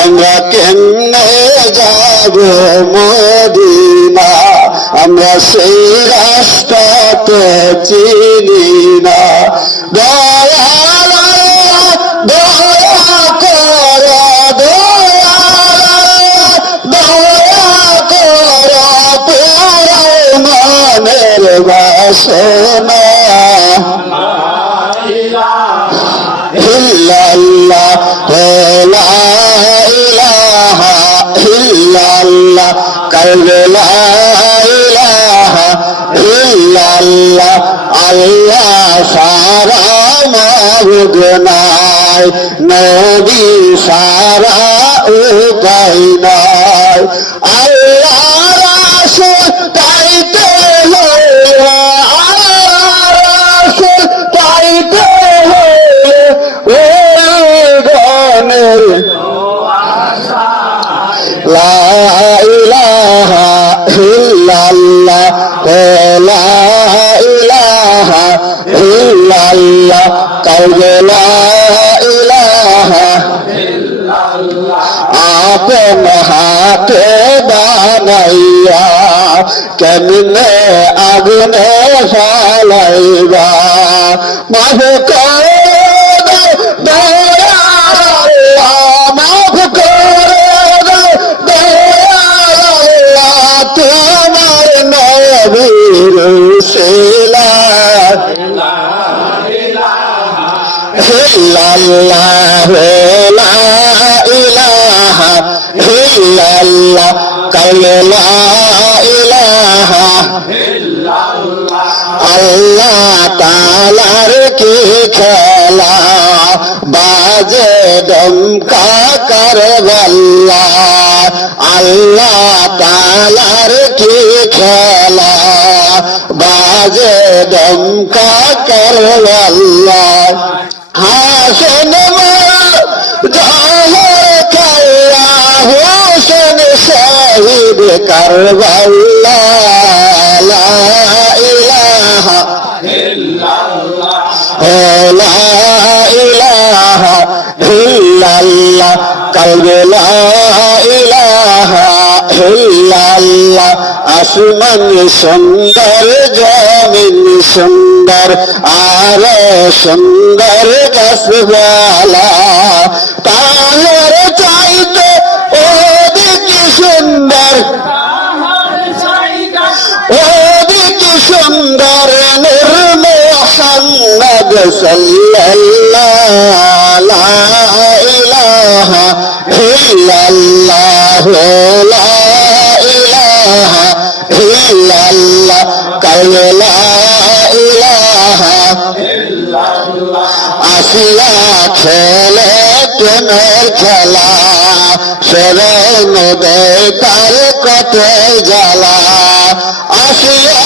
আমরা কেমনে যাব মদিনা, আমরা সেই রাস্তাতে চিনি না। দয়াল দয়া কর, দয়া কর পুরাই মনের বাসনা। ইল্লাল্লাহ লা ইলাহা ইল্লাল্লাহ, কালবে লা ইলাহা ইল্লাল্লাহ। আল্লাহ সারা মাবুদ নাই, নবী সারা উপায় নাই। আল্লাহ রাসূল তাইতে হলো, আল্লাহ রাসূল তাইতে লা ইলাহা ইল্লাল্লাহ, লা ইলাহা ইল্লাল্লাহ, কালবে লা ইলাহা ইল্লাল্লাহ। আপন হাতে বানাইয়া কেমনে আগুনে ফালাইবা, মাফ করে দাও দয়াল্লাহ, মাফ করে দাও দয়াল্লাহ, তোমার নবীর উসিলায়। ইল্লাল্লাহ লা ইলাহা ইল্লাল্লাহ, কালবে লা ইলাহা ইল্লাল্লাহ। আল্লাহ তাআলার কি খেলা, বাজে ডমকা কারবালা। আল্লাহ তাআলার কি খেলা, বাজে ডমকা কারবালা। হাসন জহর কাল্লা, হোসেন শহীদ কারবালা। লা ইলাহা ইল্লাল্লাহ, লা ইলাহা ইল্লাল্লাহ, কালবে লা ইলাহা ইল্লাল্লাহ। আসমান সুন্দর, জমিন সুন্দর, আর সুন্দর গাছপালা। তাহার চাইতে ওদিক সুন্দর, ওদিক সুন্দর নূর মুহাম্মদ সাল্লাল্লাহ। লা ইলাহা ইল্লাল্লাহ, লা ইলাহা ইল্লাল্লাহ, কালবে লা ইলাহা ইল্লাল্লাহ। আসিয়া খেলে প্রেমের খেলা, সেরে নদে তার কত জ্বালা। আসিয়া